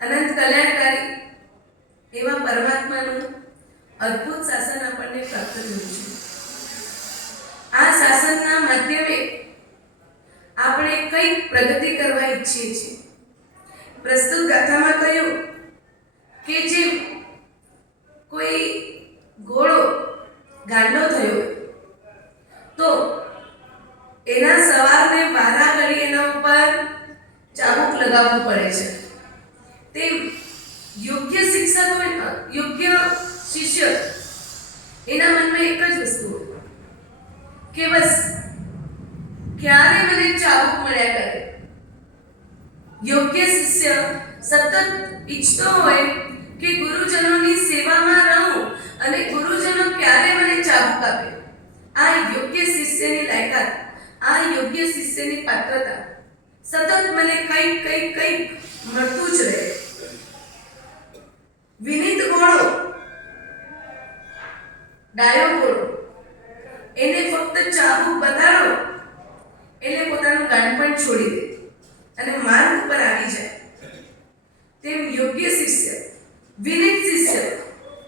અનંત કલ્યાણકારી એવા પરમાત્માનું અદ્ભુત શાસન આપણને પ્રાપ્ત થયું છે. આ શાસનના માધ્યમે આપણે કંઈક પ્રગતિ કરવા ઈચ્છીએ છીએ. પ્રસ્તુત ગાથામાં કહ્યું કે જે કોઈ ઘોડો ગાંડો થયો તો એના સવારને વારા ઘડી એના ઉપર ચાબુક લગાવવું પડે છે. તે યોગ્ય શિક્ષક હોય, યોગ્ય શિષ્ય, એના મનમાં એક જ વસ્તુ હોય કે બસ ક્યારે મને ચાબુક મળ્યા કરે. યોગ્ય શિષ્ય સતત ઈચ્છતો હોય કે ગુરુજનોની સેવામાં રહું અને ગુરુજનો ક્યારે મને ચાબુક આપે. આ યોગ્ય શિષ્યની લાયકાત, આ યોગ્ય શિષ્યની પાત્રતા, સતત મને કંઈક મળતું જ રહે. વિનીત ઘોડો, ડાયો ઘોડો, એને ફક્ત ચાબુક બતાડો એટલે પોતાનું ગાંડપણ છોડી દે અને માર્ગ ઉપર આવી જાય. તેમ યોગ્ય શિષ્ય, વિનીત શિષ્ય,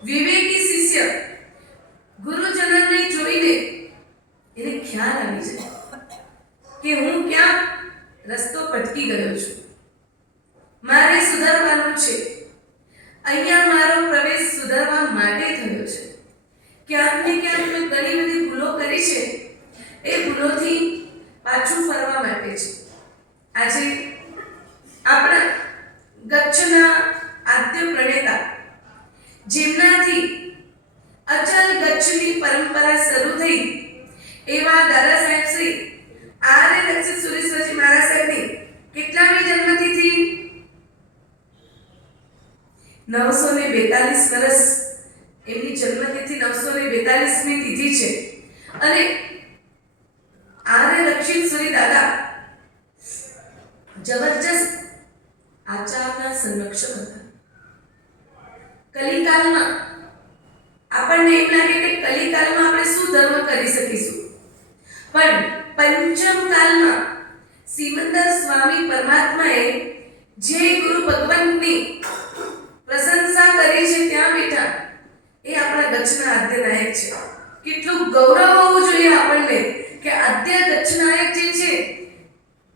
વિવેકી શિષ્ય ગુરુજનોને જોઈને એને ખ્યાલ આવી જાય કે હું ક્યાં રસ્તો ભટકી ગયો છું, મારે સુધારવાનું છે. અહીંયા મારો પ્રવેશ સુધારવા માટે થયો છે. ક્યાંક ને ક્યાંક મેં ઘણી બધી ભૂલો કરી છે, એ ભૂલોથી પાછું ફરવા માટે છે. આજે આપણા ગચ્છના આદ્ય પ્રણેતા, જેમનાથી અચલ ગચ્છની પરંપરા શરૂ થઈ એવા દાદા સાહેબ શ્રી આર્ય રક્ષિત સુરેશ્વરજી મહારાજ સાહેબની કેટલામી જન્મતિથિ? 942 વર્ષ એમની જન્મતિથિ 942મી તિથિ છે. અને આર્ય રક્ષિત સુરી દાદા જબરજસ્ત આચારના સંરક્ષક હતા. કલિકાલમાં આપણને એમ લાગે કે કલિકાલમાં આપણે શું ધર્મ કરી શકીશું, પણ પંચમ કાલમાં સિમંદર સ્વામી પરમાત્માએ જે ગુરુ ભગવંતની પ્રશંસા કરી છે ત્યાં બેઠા એ આપણા ગચ્છના આદ્ય નાયક છે. કેટલું ગૌરવ હોવું જોઈએ આપણને કે આદ્ય ગચ્છનાયક જે છે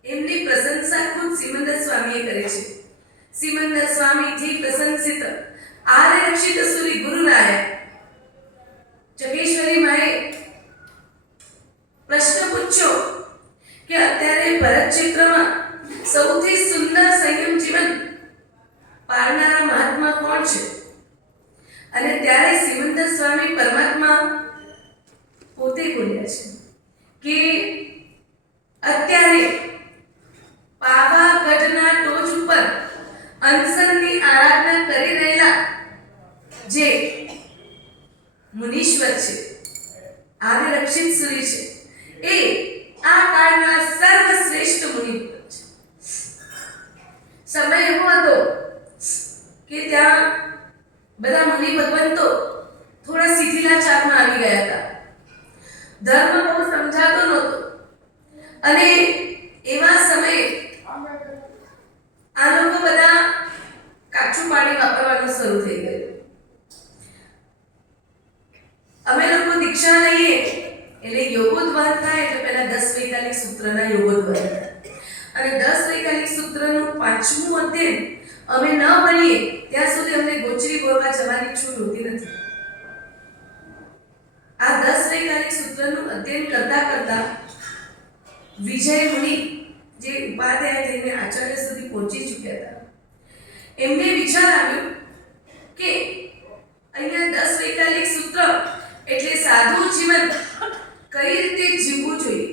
એમની પ્રશંસા ખુદ સિમંદર સ્વામીએ કરી છે. સિમંદર સ્વામીથી પ્રશંસિત આર્ય રક્ષિત સુરી ગુરુરાય જગેશ્વરી માએ પ્રશ્ન પૂછ્યો કે અત્યારે ભરત ક્ષેત્રમાં સૌથી સુંદર સંયમ જીવન પાળનારા મહાત્મા કોણ છે? અને ત્યારે સિમંદર સ્વામી પરમાત્મા પોતે બોલ્યા છે કે અત્યારે પાવાગઢના ટોચ ઉપર અનશનની આરાધના કરી રહેલા જે મુનીશ્વર છે, આર્ય રક્ષિત સુરી છે, એ આ કાળના સર્વશ્રેષ્ઠ મુનિ છે. સમય એવો હતો કે ત્યાં બધા મુનિ ભગવંતો થોડા શિથિલાચારમાં આવી ગયા હતા. ધર્મ બહુ સમજાતો નહોતો અને એવા સમયે આ લોકો બધા કાચું પાણી વાપરવાનું શરૂ થઈ ગયું. અમે લોકો દીક્ષા લઈએ એટલે યોગોદ્વાર થાય એટલે પહેલા 10 વૈકાલિક સૂત્રના યોગોદ્વાર થાય અને 10 વૈકાલિક સૂત્રનું 5મું અધ્યયન અમે ન ભણીએ ત્યાં સુધી અમને ગોચરી બોલવા જવાની છૂટ હોતી નથી. આ 10 વૈકાલિક સૂત્રનું અધ્યયન કરતા કરતા વિજય મુનિ જે ઉપાધ્યાય થઈને આચાર્ય સુધી પહોંચી ચૂક્યા હતા, એમને વિચાર આવ્યો કે અહીંયા 10 વૈકાલિક સૂત્ર એટલે સાધુ જીવન કઈ રીતે જીવવું જોઈએ.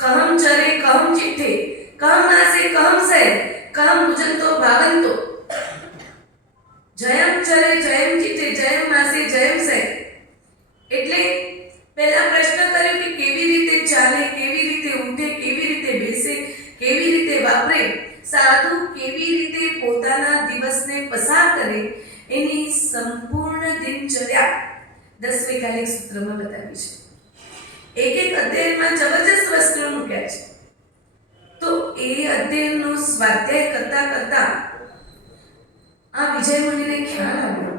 કહમ ચરે કહમ ચિત્તે કહમ આસે કહમ સે કહમ મુજંતો ભાવંતો જયમ ચરે જયમ ચિત્તે જયમ આસે જયમ સે. એટલે પહેલા પ્રશ્ન કર્યો કે કેવી રીતે ચાલે, કેવી રીતે ઉઠે, કેવી રીતે બેસે, કેવી રીતે વાપરે, સાધુ કેવી રીતે પોતાના દિવસને પસાર કરે, એની સંપૂર્ણ દિનચર્યા 10 વૈકાલિક સૂત્રમાં બતાવી છે. એક એક અધ્યાયમાં જબરજસ્ત વસ્તુઓ મૂક્યા છે. તો એ અધ્યયનનો સ્વાધ્યાય કરતા કરતા આ વિજય મુનિને ખ્યાલ આવ્યો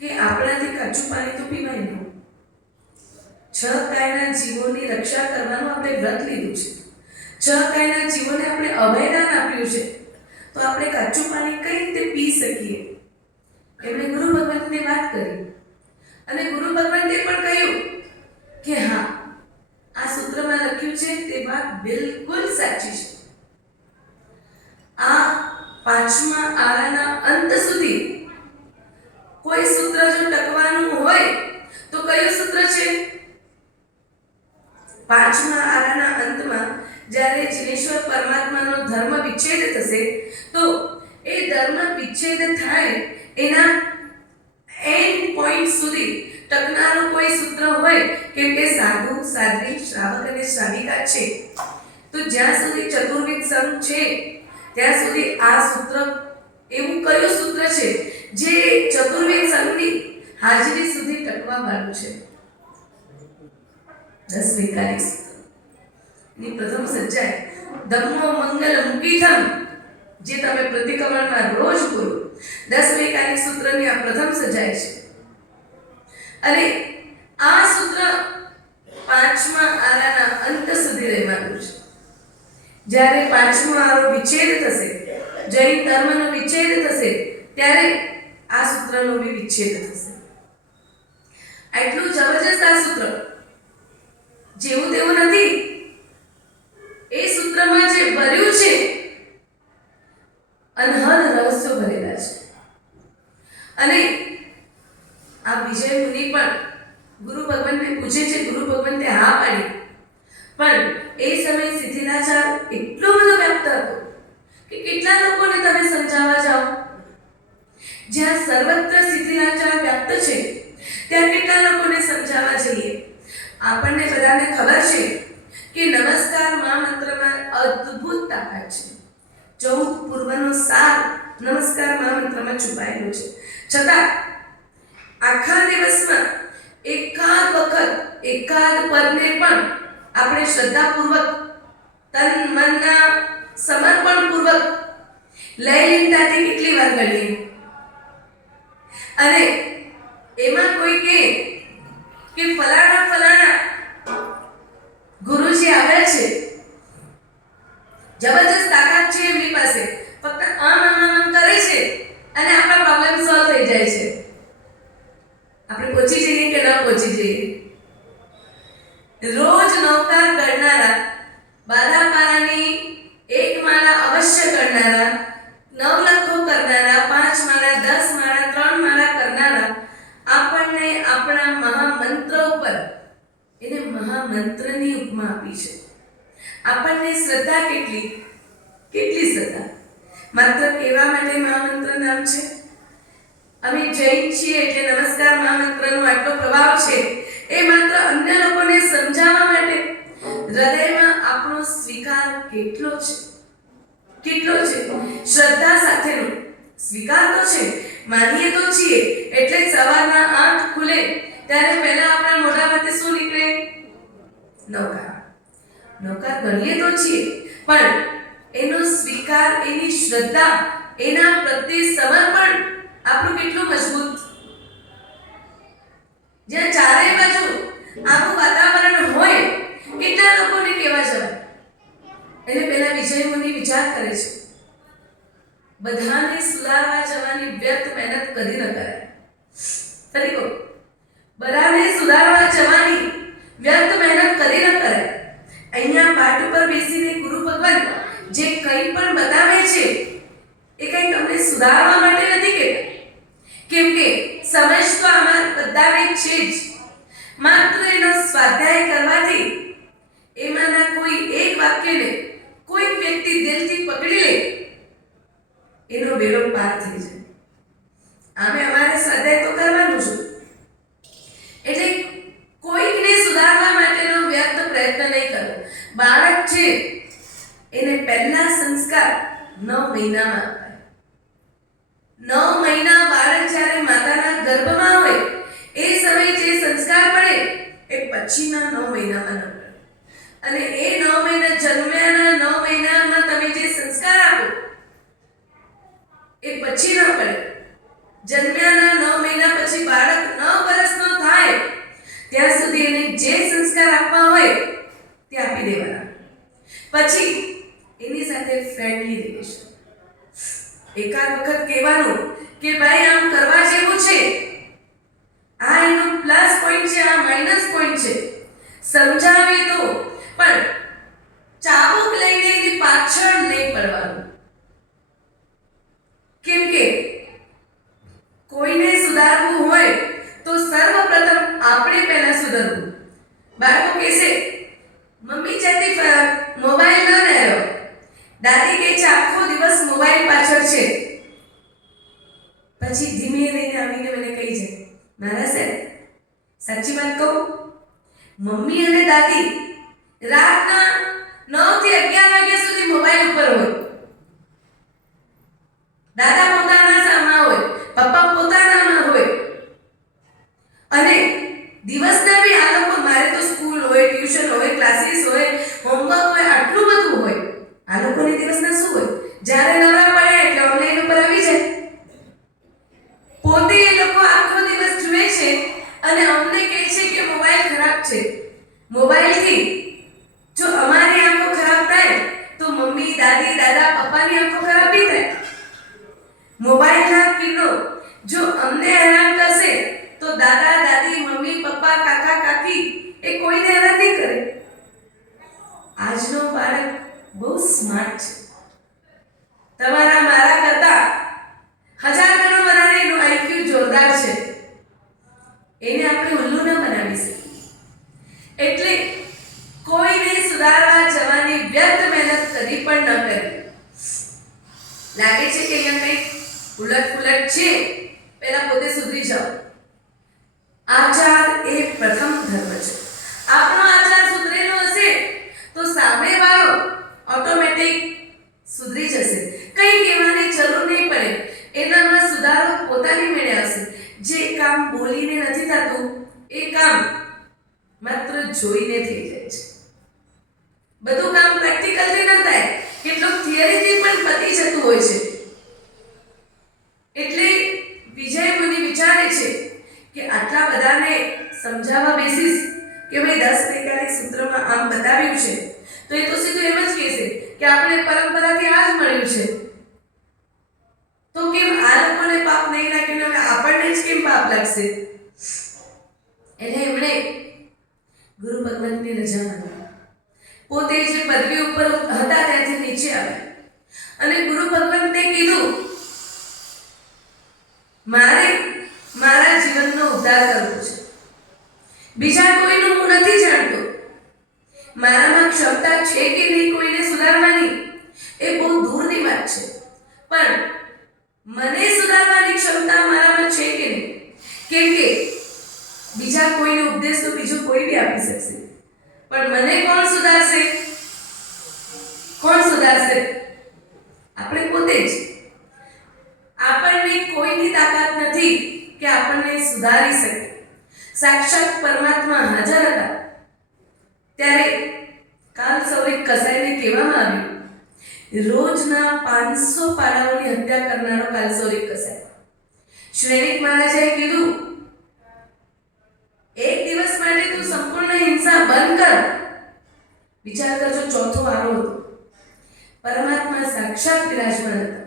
કે આપણાથી કાચું પાણી તો પીવાય નહીં. 6 કાયના જીવોની રક્ષા કરવાનું આપણે વ્રત લીધું છે. 6 કાયના જીવોને આપણે અભયદાન આપ્યું છે, તો આપણે કાચું પાણી કઈ રીતે પી શકીએ? એમણે ગુરુ ભગવંતને વાત કરી અને ગુરુ ભગવંતે પણ કહ્યું કે હા, આ સૂત્રમાં લખ્યું છે તે વાત બિલકુલ સાચી છે. આ 5મા આરાના અંત સુધી કોઈ સૂત્ર જો ટકવાનું હોય તો કયું સૂત્ર છે? 5મા આરાના અંતમાં જ્યારે જીનેશ્વર પરમાત્માનો ધર્મ વિચ્છેદ થશે, તો એ ધર્મ વિચ્છેદ થાય એના એન્ડ પોઈન્ટ સુધી ટકનારું કોઈ સૂત્ર હોય, કેમ કે સાધુ, સાધ્વી, શ્રાવક અને શ્રાવિકા છે, તો જ્યાં સુધી ચતુર્વિધ સંઘ છે ત્યાં સુધી આ સૂત્ર, એવું કયું સૂત્ર છે જે ચતુર્વિધ સંઘની હાજરી સુધી ટકવા વાળું છે? 10 વૈકારિક સૂત્રની પ્રથમ સજ્જાય ધમ્મો મંગલ મુકીથમ, જે તમે પ્રતિક્રમણમાં રોજ બોલો. 10 વૈકારિક સૂત્રની આ પ્રથમ સજાય છે અને આ સૂત્ર 5મા આરાના અંત સુધી રહેવાનું છે. જ્યારે 5મો આરો વિચ્છેદ થશે, જૈન ધર્મનો વિચ્છેદ થશે, ત્યારે આ સૂત્રનો બી વિચ્છેદ થશે. આટલું જબરજસ્ત આ સૂત્ર, જેવું તેવું નથી. એ સૂત્રમાં જે ભર્યું છે અનહદ રહસ્યો ભરેલા છે. અને આ વિજય મુનિ પણ ગુરુ ભગવંતને પૂછે છે, ગુરુ ભગવંતે હા પાડી, પણ એ સમયે શિથિલાચાર એટલો બધો વ્યાપ્ત હતો કે કેટલા લોકોને તમે સમજાવવા જાઓ? જ્યાં સર્વત્ર શિથિલાચાર વ્યાપ્ત છે ત્યાં કેટલા લોકોને સમજાવવા જઈએ? આપણને બધાને ખબર છે કે નમસ્કાર મહામંત્રમાં અદ્ભુત તાકાત છે. 14 પૂર્વનો સાર નમસ્કાર મહામંત્રમાં છુપાયેલો છે. છતાં આખા દિવસમાં એકાદ વખત એકાદ પદને પણ આપણે શ્રદ્ધાપૂર્વક, તન મનના સમર્પણપૂર્વક લયલીનતાથી કેટલી વાર કરીએ? અને એમાં કોઈ કે ફલાણા ફલાણા ગુરુજી આવ્યા છે, જબરજસ્ત તાકાત છે એમની પાસે, ફક્ત આમ કરે છે અને આપણા પ્રોબ્લેમ સોલ્વ થઈ જાય છે. આપણે પહોંચી જઈએ કે ન પહોંચી જઈએ? રોજ નવકાર કરનારા, બારાપારાની 1 માળા અવશ્ય કરનારા, 9 લખો કરનારા, 5 માળા, 10 માળા, 3 માળા કરનારા આપણને આપણા મહામંત્ર ઉપર, એને મહામંત્રની ઉપમા આપી છે. આપણને શ્રદ્ધા કેટલી શ્રદ્ધા! માત્ર કહેવા માટે મહામંત્ર નામ છે. અમે જૈન છીએ એટલે નમસ્કાર મહામંત્રનો આટલો પ્રભાવ છે, એ માત્ર અન્ય લોકોને સમજાવવા માટે. હૃદયમાં આપણો સ્વીકાર કેટલો છે? શ્રદ્ધા સાથેનો સ્વીકાર તો છે, માનીએ તો છીએ. એટલે સવારના આંખ ખુલે ત્યારે પહેલા આપણા મોઢામાંથી શું નીકળે? નવકાર ગણીએ તો છીએ, પણ એનો સ્વીકાર, એની શ્રદ્ધા, એના પ્રત્યે સમર્પણ આપણું કેટલું મજબૂત! જ્યાં ચારે બાજુ આવું વાતાવરણ હોય, કેટલા લોકોને કેવા જવાય? એને પહેલા વિજય મુનિ વિચાર કરે છે, બધાને સુધારવા જવાની વ્યર્થ મહેનત કદી ન કરાય. ફરી કહું, બધાને સુધારવા જવાની વ્યર્થ મહેનત કદી ન કરાય. અહીંયા પાઠ ઉપર બેસીને ગુરુ ભગવાન જે કંઈ પણ બતાવે છે એ કંઈ તમને સુધારવા માટે નથી કહેતા, કેમ કે સમજ તો આમાં બધાને છે જ. માત્ર એનો સ્વાધ્યાય કરવાથી એમાંના કોઈ એક વાક્યને કોઈ વ્યક્તિ દિલથી પકડી લે, એનો બેડો પાર થઈ જાય. આમે અમારે સ્વાધ્યાય તો કરવાનું છે. એટલે કોઈકને સુધારવા માટેનો વ્યર્થ પ્રયત્ન નહીં કરવો. બાળક છે એને પહેલા સંસ્કાર 9 મહિનામાં અપાય. 9 મહિના બાળક જ્યારે માતાના ગર્ભમાં હોય એ સમયે જે સંસ્કાર પડે એ પછીના 9 મહિનામાં ન પડે. અને એ 9 મહિના જન્મ્યાના 9 મહિનામાં તમે જે સંસ્કાર આપો એ પછી ન પડે. જન્મ્યાના 9 મહિના પછી બાળક 9 વર્ષનો થાય ત્યાં સુધી એને જે સંસ્કાર આપવા હોય તે આપી દેવાના. પછી એની સાથે ફ્રેન્ડલી રિલેશન. એકાદ વખત કહેવાનું કે ભાઈ આમ કરવા જેવું છે, આ એનો પ્લસ પોઈન્ટ છે, આ માઇનસ પોઈન્ટ છે, સમજાવી દો, પણ ચાબુક લઈને એની પાછળ નહીં પડવાનું. કેમ કે કોઈને સુધારવું હોય તો સર્વપ્રથમ આપણે પહેલા સુધરવું. બાળકો કહેશે મમ્મી જલ્દી મોબાઈલ ન રહ્યો, દાદી કહે છે આખો દિવસ મોબાઈલ પાછળ છે. પછી ધીમે રહીને આવીને મને કહી જાય, મારા સાહેબ સાચી વાત કહું, મમ્મી અને દાદી રાતના 9 થી 11 વાગ્યા સુધી મોબાઈલ ઉપર હોય. દાદા પોતાના સામા હોય, પપ્પા પોતાનામાં હોય, અને દિવસના બી આ લોકો, મારે તો સ્કૂલ હોય, ટ્યુશન હોય, ક્લાસીસ હોય, હોમવર્ક હોય, આટલું બધું હોય. આ લોકોને દિવસના શું હોય? જ્યારે નવરા પડ્યા એટલે ઓનલાઈન ઉપર આવી જાય. પોતે એ લોકો આખો દિવસ જુએ છે અને અમને કહે છે કે મોબાઈલ ખરાબ છે. મોબાઈલથી જો અમારી આંખો ખરાબ થાય તો મમ્મી, દાદી, દાદા, પપ્પાની આંખો ખરાબ નહીં થાય. મોબાઈલના કિરણો જો અમને હેરાન કરશે તો દાદા, દાદી, મમ્મી, પપ્પા, કાકા, કાકી એ કોઈને હેરાન નહીં કરે. આજનો બાળક બહુ સ્માર્ટ છે. તમારા મારા કરતા 1000 ગણો વધારે એનું આઈક્યુ જોરદાર છે. એને આપણે ઉલ્લુ ન બનાવી શકીએ. એટલે કોઈને સુધારવા જવાની વ્યર્થ મહેનત કદી પણ ન કરવી. લાગે છે કે અહીંયા કંઈક ઉલટ છે, પહેલા પોતે સુધરી જાઓ. આચાર એ પ્રથમ ધર્મ છે. આપણો આચાર સુધરેલો હશે તો સામેવાળો ઓટોમેટિક સુધરી જશે. કંઈ કહેવાની જરૂર નહીં પડે. એનામાં સુધારો પોતાની મેળે આવશે. જે કામ બોલીને નથી થતું એ કામ માત્ર જોઈને થઈ જાય છે. બધું કામ પ્રેક્ટિકલથી ન થાય, કેટલુંક થિયરીથી પણ પતી જતું હોય છે. એટલે વિજય મુનિ વિચારે છે કે આટલા બધાને સમજાવવા બેસીશ કે ભાઈ 10 ટકા સૂત્રમાં આમ બતાવ્યું છે તો એ તો સીધું એમ જ કહેશે કે આપણે પરંપરાથી આ જ મળ્યું છે. તો કેમ આ લોકોને પાપ નહીં લાગ્યું, હવે આપણને જ કેમ પાપ લાગશે? એટલે એમણે ગુરુ ભગવંતની રજા માંગી. પોતે જે પદવી ઉપર હતા ત્યાંથી નીચે આવ્યા અને ગુરુ ભગવંતને કીધું, મારે મારા જીવનનો ઉદ્ધાર કરવો છે. બીજા કોઈનું હું નથી જાણતો. મારામાં ક્ષમતા છે કે નહીં કોઈને સુધારવાની એ બહુ દૂરની વાત છે, પણ મને સુધારવાની ક્ષમતા મારામાં છે કે નહીં? કેમ કે બીજા કોઈનો ઉપદેશ તો બીજું કોઈ બી આપી શકશે, પણ મને કોણ સુધારશે? કોણ સુધારશે? આપણે પોતે જ. આપણને કોઈની તાકાત નથી કે આપણને સુધારી શકે. સાક્ષાત પરમાત્મા હાજર હતા ત્યારે કાલસૌરિક કસાઈને કહેવામાં આવ્યું, રોજના 500 પાડાઓની હત્યા કરનારો કાલસૌરિક કસાઈ. શ્રેણિક મહારાજાએ કીધું, એક દિવસ માટે તું સંપૂર્ણ હિંસા બંધ કર. વિચાર કરજો, ચોથો વારો હતો. પરમાત્મા સાક્ષાત વિરાજમાન હતા.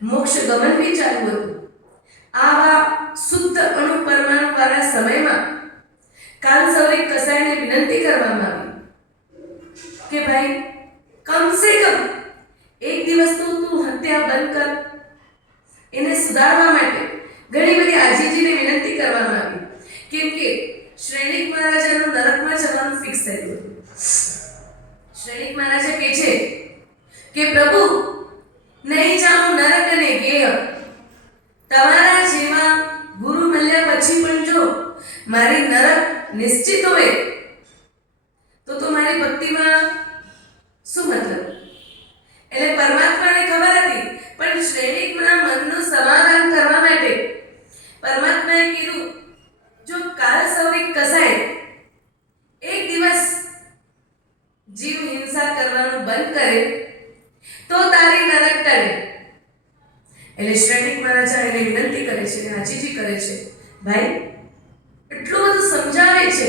મોક્ષ ગમન બી ચાલુ હતું. આવા શુદ્ધ અણુ પરમાણુ વાળા સમયમાં કાલસૌરિક કસાઈને વિનંતી કરવામાં આવી કે ભાઈ કમસે કમ એક દિવસ તો તું હત્યા બંધ કર. એને સુધારવા માટે ઘણી બધી આજીજીને વિનંતી કરવામાં આવી. કેમ કે શ્રેણિક મહારાજાનું નરકમાં જવાનું ફિક્સ થયું હતું. શ્રેણિક મહારાજા કહે છે કે પ્રભુ, નહીં જાઉં નરક અને ગેહ. તમારા જેવા ગુરુ મળ્યા પછી પણ જો મારી નરક નિશ્ચિત હોય તો મારી ભક્તિમાં શું મતલબ? એટલે પરમાત્માને ખબર હતી, પણ શ્રેણિકના મનનું સમાધાન કરવા માટે પરમાત્માએ કીધું, જો કાલસૌરિક કસાય એક દિવસ જીવ હિંસા કરવાનું બંધ કરે તો તારી નરક ટળે. એટલે શ્રેણિક મહારાજા એને વિનંતી કરે છે અને આજીજી કરે છે, ભાઈ એટલું બધું સમજાવે છે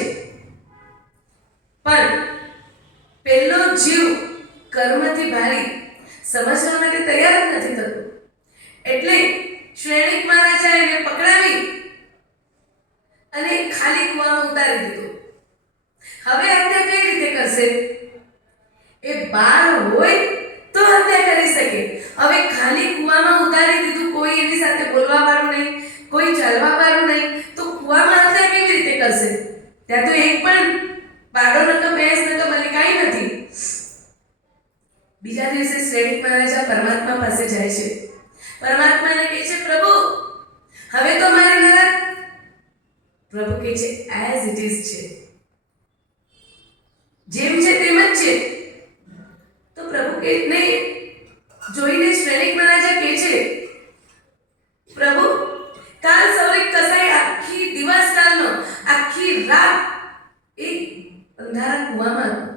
પણ પેલો જીવ કર્મથી ભારી સમજવા માટે તૈયાર જ નથી થતો. એટલે શ્રેણિક મહારાજા એને પકડાવી અને ખાલી કૂવામાં ઉતારી દીધો. હવે હત્યા કઈ રીતે કરશે? એ બાળ હોય તો હત્યા કરી શકે. હવે ખાલી કૂવામાં ઉતારી દીધું, કોઈ એની સાથે બોલવા વાળું નહીં, કોઈ ચાલવા વાળું નહીં, તો કૂવામાં હત્યા કેવી રીતે કરશે? ત્યાં તો એક પણ પાડો નતો, ભેંસ નતો, બલી કાંઈ નથી. બીજા દિવસે શ્રેણિક મહારાજા પરમાત્મા પાસે જાય છે. પરમાત્માને કહે છે, પ્રભુ હવે તો મારે નરક. પ્રભુ કહે છે, એઝ ઇટ ઇઝ છે, જેમ છે તેમ જ છે. તો પ્રભુ કહે નહીં, જોઈને શ્રેણિક મહારાજા કહે છે, પ્રભુ કાલ સવારે કસાઈ આખી દિવસ કાલનો આખી રાત એક અંધારા કૂવામાં હતો.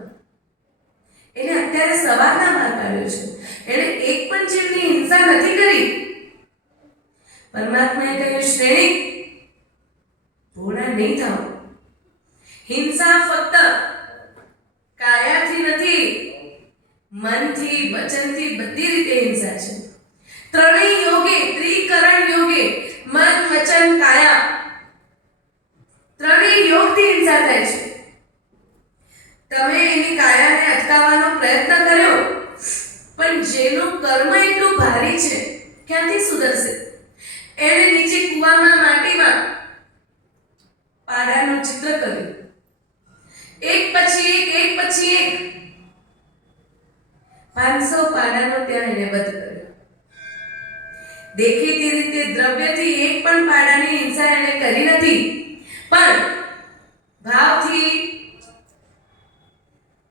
એને અત્યારે સવારના બહાર કાઢ્યો છે. એને એક પણ જીવની હિંસા નથી કરી. પરમાત્માએ કહ્યું, શ્રેણિક ભોળા નહીં થાઓ. હિંસા ફક્ત કાયાથી નથી, મનથી, વચનથી, બધી રીતે હિંસા છે. ત્રણેય યોગે, ત્રિકરણ યોગે, મન, વચન, કાયા, ત્રણેય યોગથી હિંસા થાય છે. તમે એની કાયાને અટકાવવાનો પ્રયત્ન કર્યો, પણ જેનું કર્મ એટલું ભારી છે, ક્યાંથી સુધરશે? એને નીચે કૂવામાં માટીમાં પાડાનું ચિત્ર કર્યું, એક પછી એક 500 પાડાનો ત્યાં એને વધ કર્યો. દેખીતી રીતે દ્રવ્યથી એક પણ પાડાની હિંસા એને કરી નથી, પણ ભાવથી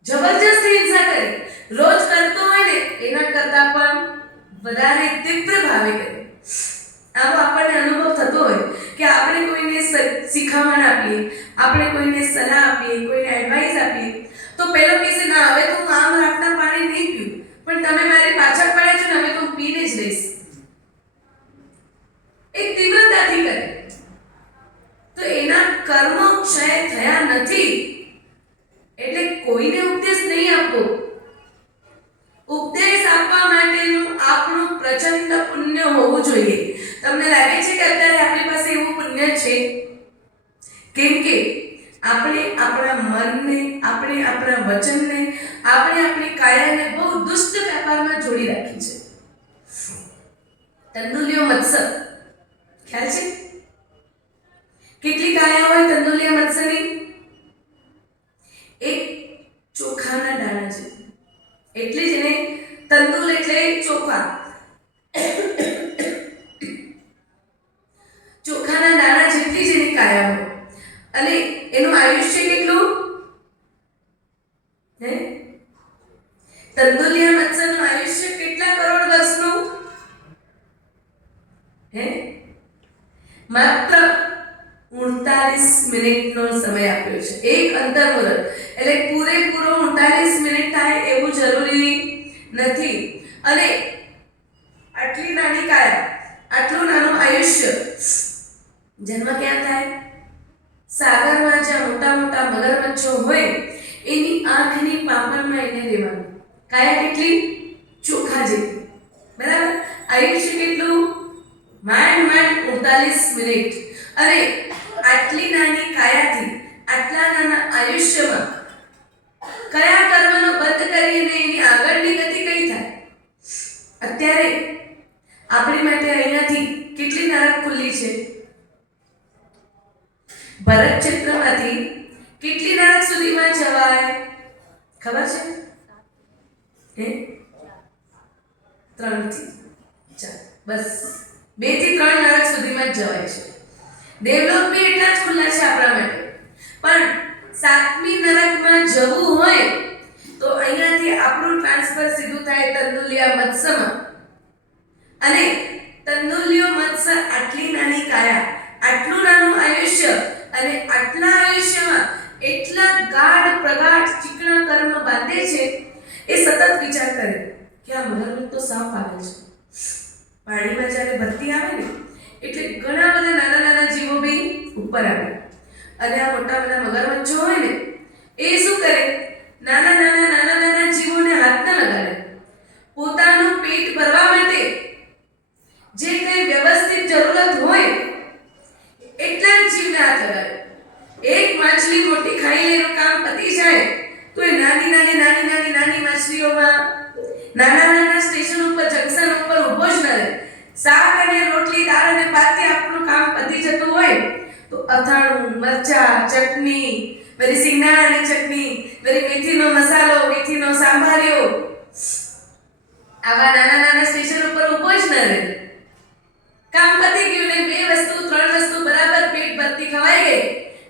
જબરજસ્ત હિંસા કરી. રોજ કરતો હોય ને એના કરતા પણ વધારે તીવ્ર ભાવે કરે. આવો આપણને અનુભવ થતો હોય કે આપણે કોઈને શિખામણ આપીએ, આપણે કોઈને સલાહ આપીએ, કોઈને એડવાઇસ આપીએ, તો પેલો કહેશે, ના હવે તો હું આમ રાતના પાણી નહીં પીવું, પણ તમે મારી પાછળ પડ્યા છો ને, હવે તો હું પીને જ રહીશ. એક તીવ્રતાથી કરે તો એના કર્મો ક્ષય થયા નથી. એટલે કોઈને ઉપદેશ નહીં આપવો. ઉપદેશ આપવા માટેનું આપણું પ્રચંડ પુણ્ય હોવું જોઈએ. તમને લાગે છે કે અત્યારે આપણી પાસે એવું પુણ્ય છે? કેમ કે આપણે આપણા મનને, આપણે આપણા વચનને, આપણે આપણી કાયાને બહુ દુષ્ટ વેપારમાં જોડી રાખી છે. તંદુલિયો મત્સર ખ્યાલ છે? કેટલી કાયા હોય તંદુલિયા મત્સરની? એક ચોખાના દાણા છે, એટલે જ એને તંદુલ એટલે ચોખા. ચોખાના દાણા જેટલી જ એની કાયા હોય. અને એનું આયુષ્ય કેટલું? તંદુલિયા મત્સરનું આયુષ્ય કેટલા કરોડ વર્ષનું? માત્ર 39 મિનિટનો સમય આપ્યો છે. એક અંતર્મુહૂર્ત એટલે પૂરેપૂરો 39 મિનિટ થાય એવું જરૂરી નથી. અને આટલી નાની કાયા, આટલું નાનું આયુષ્ય, જન્મ ક્યાં થાય? સાગરમાં જ્યાં મોટા મોટા મગરમચ્છો હોય એની આંખની પાપણમાં એને રહેવાનું. કાયા કેટલી? ચોખા જેટલી. બરાબર? આયુષ્ય કેટલું? માંડ 39 મિનિટ. અને આટલી નાની કાયાથી આટલા નાના આયુષ્યમાં કયા કર્મનો બંધ કરીને એની આગળની ગતિ કઈ થાય? અત્યારે આપણી માટે અહીંયાથી કેટલી નરક ખુલ્લી છે? ભરત ક્ષેત્રમાંથી કેટલી નરક સુધીમાં જવાય ખબર છે? 3 થી 4, બસ 2 થી 3 નરક સુધીમાં જ જવાય છે. દેવલોક બી એટલા જ ખુલ્લા છે આપણા માટે. પણ 7મી નરકમાં જવું હોય તો અહીંયાથી આપણું ટ્રાન્સફર સીધું થાય તંદુલિયા મત્સ્યમાં. અને તંદુલિયો મત્સ્ય આટલી નાની કાયા, આટલું નાનું આયુષ્ય, અને આટલા આયુષ્યમાં એટલા ગાઢ પ્રગાઢ ચીકણા કર્મ બાંધે છે. એ સતત વિચાર કરે કે આ મગરમચ્છ તો સાવ પાગલ છે. પાણીમાં જ્યારે ભરતી આવે ને એટલે ઘણા બધા નાના નાના જીવો બી ઉપર આવે, અને આ મોટા બધા મગરમચ્છો હોય ને એ શું કરે, નાના નાના નાના નાના જીવોને હાથ ન લગાડે, પોતાનું પેટ ભરવા માટે જે કંઈ વ્યવસ્થિત જરૂરત હોય એટલા જ જીવને હાથ લગાડે. એક માછલી મોટી ખાઈ લે, એનું કામ પતી જાય તો એ નાની નાની નાની નાની નાની માછલીઓમાં નાના નાના સ્ટેશન ઉપર જંકશન ઉપર ઊભો જ ન રહે. શાક અને રોટલી દાળ અને ભાતથી આપણું કામ પતી જતું હોય તો અથાણું, મરચા, ચટણી, વળી સિંગદાણાની ચટણી, વળી મેથીનો મસાલો, મેથીનો સાંભારિયો, આવા નાના નાના સ્ટેશન ઉપર ઊભો જ ન રહે. કામ પતી ગયું ને 2 વસ્તુ 3 વસ્તુ બરાબર પેટ ભરતી ખવાઈ ગઈ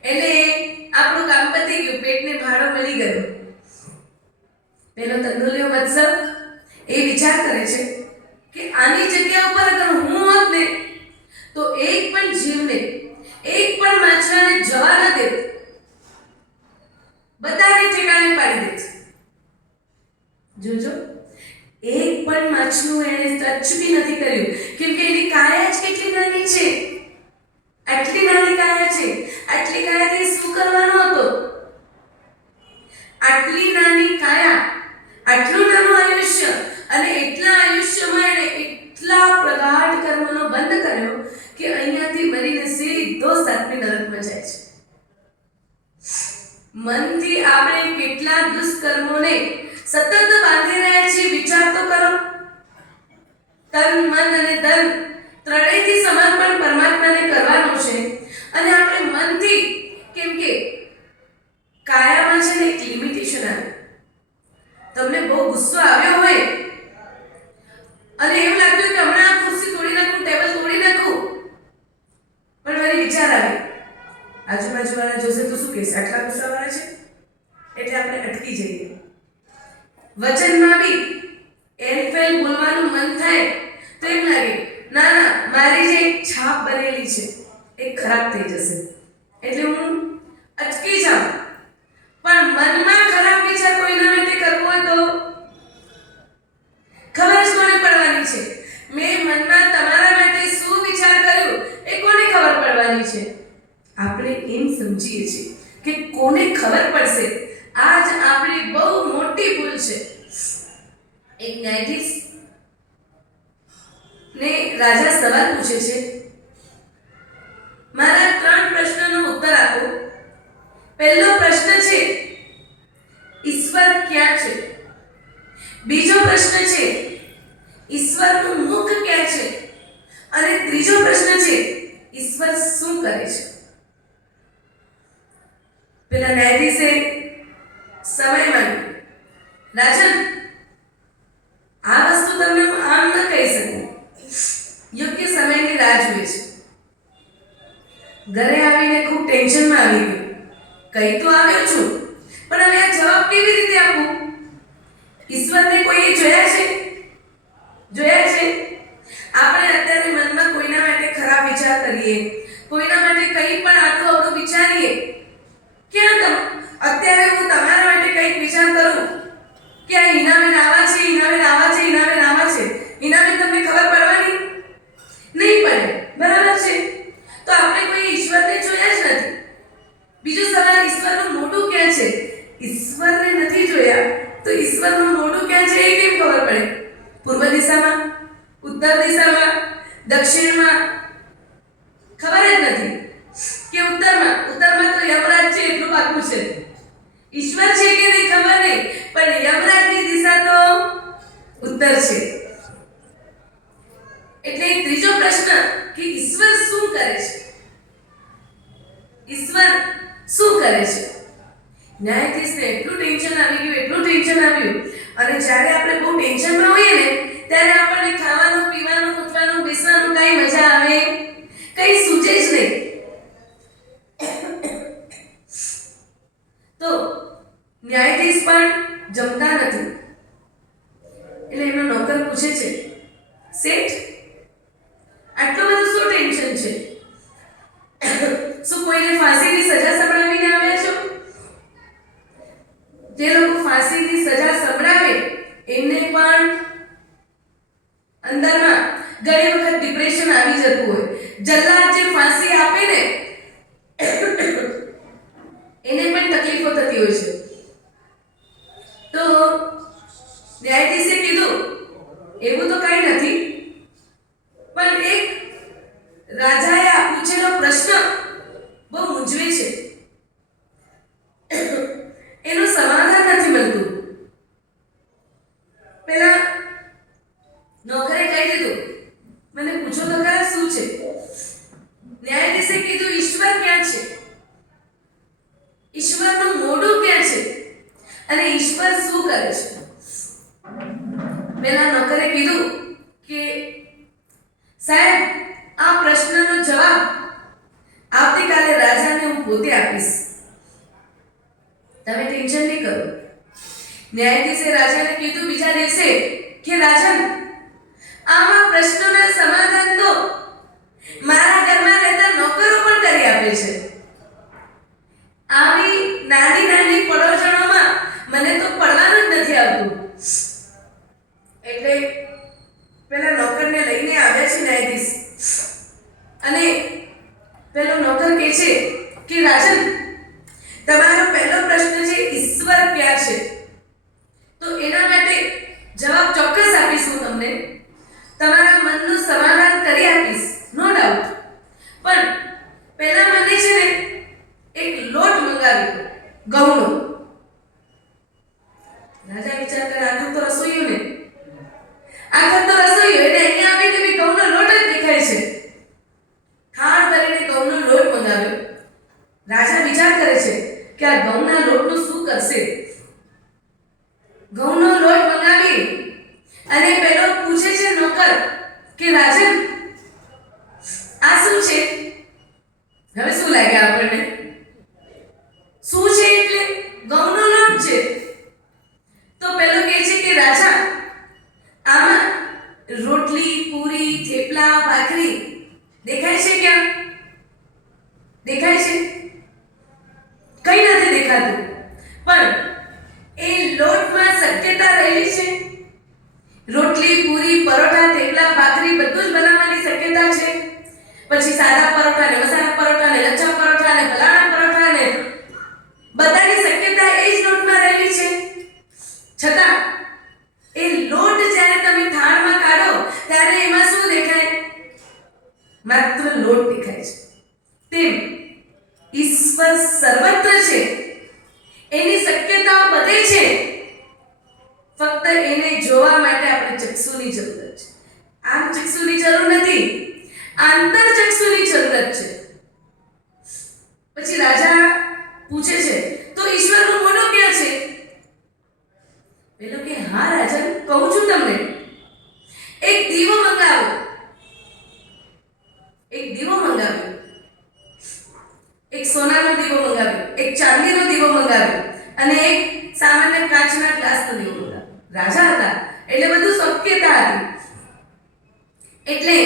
એટલે આપણું કામ પતી ગયું, પેટને ભાડો મળી ગયો. પેલો તંદુલિયો મત્સર એ વિચાર કરે છે કે આની જગ્યા ઉપર અગર હું હોત ને તો એક પણ જીવને, એક પણ માછલાને જવા ન દેત, બધાને ઠેકાણે પાડી દેત. જોજો, એક પણ માછલું એને ટચ બી નથી કર્યું, કેમ કે એની કાયા જ કેટલી નાની છે. આટલી નાની કાયા છે, આટલી કાયાથી શું કરવાનો હતો? આટલી નાની કાયા, આટલું નાનું આયુષ્ય, અને એટલા આયુષ્યમાં એને એટલા પ્રગાઢ કર્મનો બંધ કર્યો કે અહીંયાથી મરીને સીધો 7મી નરકમાં જાય છે. મનથી આપણે કેટલા દુષ્કર્મોને સતત બાંધી રહ્યા છીએ, વિચાર તો કરો. તન, મન અને ધન ત્રણેયથી સમર્પણ પરમાત્માને કરવાનું છે, અને આપણે મનથી, કેમ કે કાયામાં છે ને એક લિમિટેશન આવે. તમને બહુ ગુસ્સો આવ્યો હોય અને એવું લાગ્યું કે હમણાં આ ખુરશી તોડી નાખું, ટેબલ તોડી નાખું, પણ મારી વિચાર આવે આજુબાજુવાળા જોશે તો શું કહેશે, આટલા ગુસ્સાવાળા છે, એટલે આપણે અટકી જઈએ. વચનમાં બી એનફેલ બોલવાનું મન થાય તો એમ લાગે ના ના, મારી જે એક છાપ બનેલી છે એ ખરાબ થઈ જશે એટલે હું અટકી જાઉં. પણ મનમાં ખરાબ વિચાર કોઈના માટે કરવો હોય તો ખબર જ કોને પડવાની છે? મેં મનમાં તમારા માટે શું વિચાર કર્યું એ કોને ખબર પડવાની છે? આપણે એમ સમજીએ છીએ કે કોને ખબર પડશે. આજ આપણી બહુ મોટી ભૂલ છે. એક ન્યાયાધીશ ને રાજા સવાલ પૂછે છે, મારા 3 પ્રશ્નનો ઉત્તર આપો. પહેલો પ્રશ્ન છે ઈશ્વર ક્યાં છે? બીજો પ્રશ્ન છે ઈશ્વરનું મુખ ક્યાં છે? અને ત્રીજો પ્રશ્ન છે ઈશ્વર શું કરે છે? પેલા ન્યાયાધીશે સમય માંગ્યો. રાજન, આ વસ્તુ તમને હું આમ ન કહી શકું, યોગ્ય સમયની રાહ જોઈએ છે. ઘરે આવીને ખૂબ ટેન્શનમાં આવી ગયો. કઈ તો આવ્યો છું, પણ હવે આ જવાબ કેવી રીતે આપું? ઈશ્વરને કોઈએ જોયા છે? જોયા છે? આપણે અત્યારે મનમાં કોઈના માટે ખરાબ વિચાર કરીએ, કોઈના માટે કંઈ પણ આટલું અવળું વિચારીએ. ક્યાં તમે અત્યારે હું તમારા માટે કંઈક વિચાર કરું કે આ હિનાબેન આવા છે, હિનાબેન આવા છે, હિનાબેન આવા છે, હિનાબેન તમને ખબર પડવાની નહીં પડે, બરાબર છે? તો આપણે કોઈ ઈશ્વરને જોયા જ નથી. બીજો સવાલ, ઈશ્વરનું મોઢું ક્યાં છે? ઈશ્વરને નથી જોયા તો ઈશ્વરનું મોઢું ક્યાં છે એ કેમ ખબર પડે? પૂર્વ દિશામાં, ઉત્તર દિશામાં, દક્ષિણમાં? ખબર જ નથી. કે ઉત્તરમાં? ઉત્તરમાં તો યમરાજ છે એટલું પાકું છે. ઈશ્વર છે કે નહીં ખબર નહીં, પણ યમરાજની દિશા તો ઉત્તર છે. એટલે ત્રીજો પ્રશ્ન કે ઈશ્વર શું કરે છે? ઈશ્વર શું કરે છે? ન્યાયાધીશને એટલું ટેન્શન આવી ગયું, એટલું ટેન્શન આવ્યું. અને જ્યારે આપણે બહુ ટેન્શનમાં હોઈએ ને ત્યારે આપણને ખાવાનું, પીવાનું, ઉઠવાનું, બેસવાનું કઈ મજા આવે, કઈ સૂચે જ નહીં. તો ન્યાયાધીશ પણ જમતા નથી. એટલે એનો નોકર પૂછે છે, શેઠ, આટલું બધું શું ટેન્શન છે? શું કોઈને ફાંસીની સજા સંભળાવીને આવ્યા છો? જે લોકો ફાંસીની સજા સંભળાવે એમને પણ અંદરમાં ઘણી આવી જતું હોય. જલ્લાદ જે ફાંસી આપે ને એને પણ તકલીફો થતી હોય છે. તો ન્યાયાધીશે કીધું એવું તો કંઈ નથી, પણ એક રાજાએ આ પૂછેલો પ્રશ્ન બહુ મૂંઝવે છે, એનું સમાધાન નથી મળતું. પેલા નોકરે કહી દીધું, મને પૂછો તો ખરા શું છે? ન્યાયાધીશે કીધું, ઈશ્વર ક્યાં છે? ઈશ્વરનું મોઢું ક્યાં છે? અને ઈશ્વર શું કરે છે? પેલા નોકરે કીધું કે સાહેબ, આ પ્રશ્નનો જવાબ આવતીકાલે રાજાને હું પોતે આપીશ, તમે ટેન્શન નહીં કરો. ન્યાયાધીશે રાજાને કીધું બીજા દિવસે કે રાજન, આવા પ્રશ્નોના સમાધાન તો મારા ઘરમાં રહેતા નોકરો પણ કરી આપે છે. આવી નાની નાની પડોજણોમાં મને તો પડવાનું જ નથી આવતું. એટલે પેલા નોકરને લઈને આવ્યા છે ન્યાયાધીશ, અને પેલો નોકર કહે છે કે રાજન, તમારો પહેલો પ્રશ્ન છે ઈશ્વર ક્યાં છે? તો એના માટે જવાબ ચોક્કસ આપીશ હું તમને, તમારા મનનું સમાધાન કરી આપીશ, નો ડાઉટ. પણ પહેલા મને છે ને એક લોટ મંગાવ્યો ઘઉંનો. રાજા વિચાર કરે, આખર તો રસોઈયો ને, આખર તો રસોઈયો, એને અહીંયા આવીને બી ઘઉંનો લોટ જ દેખાય છે. થાળ ભરીને ઘઉંનો લોટ મંગાવ્યો. રાજા વિચાર કરે છે કે આ ઘઉંના લોટનું શું કરશે. ઘઉંનો લોટ મંગાવી અને પેલો પૂછે છે નોકર કે રાજન, આ શું છે? હવે શું લાગે આપણને? શું છે એટલે ઘઉંનો લોટ છે. તો પેલો કહે છે કે રાજા, આમાં રોટલી, પૂરી, થેપલા, ભાખરી દેખાય છે ક્યાં? દેખાય છે? કઈ નથી દેખાતું, પણ એ લોટમાં શક્યતા રહેલી છે. રોટલી, પૂરી, પરોઠા, થેપલા, ભાખરી બધું જ બનાવવાની શક્યતા છે. પછી સાદા પરોઠા ને મસાલા પરોઠા ને લચ્છા પરોઠા ને ફલાણા પરોઠા ને બધાની શક્યતા એ જ લોટમાં રહેલી છે. છતાં એ લોટ જ્યારે તમે થાળમાં કાઢો ત્યારે એમાં શું દેખાય? માત્ર લોટ દેખાય છે. તેમ ઈશ્વર સર્વત્ર છે, એની શક્યતાઓ બધે છે, ફક્ત એને જોવા માટે આપણે ચક્ષુની જરૂર છે. આમ ચક્ષુની જરૂર નથી, આંતર ચક્ષુની જરૂરત છે. પછી રાજા પૂછે છે, તો ઈશ્વરનું મોઢું ક્યાં છે? પેલો કે હા રાજન, કહું છું તમને, એક દીવો મંગાવો. એક દીવો મંગાવ્યો, એક સોનાનો દીવો મંગાવ્યો, એક ચાંદીનો દીવો મંગાવ્યો અને એક સામાન્ય કાચના ગ્લાસનો દીવો મંગાવ્યો. રાજા હતા એટલે બધું શક્યતા હતી. એટલે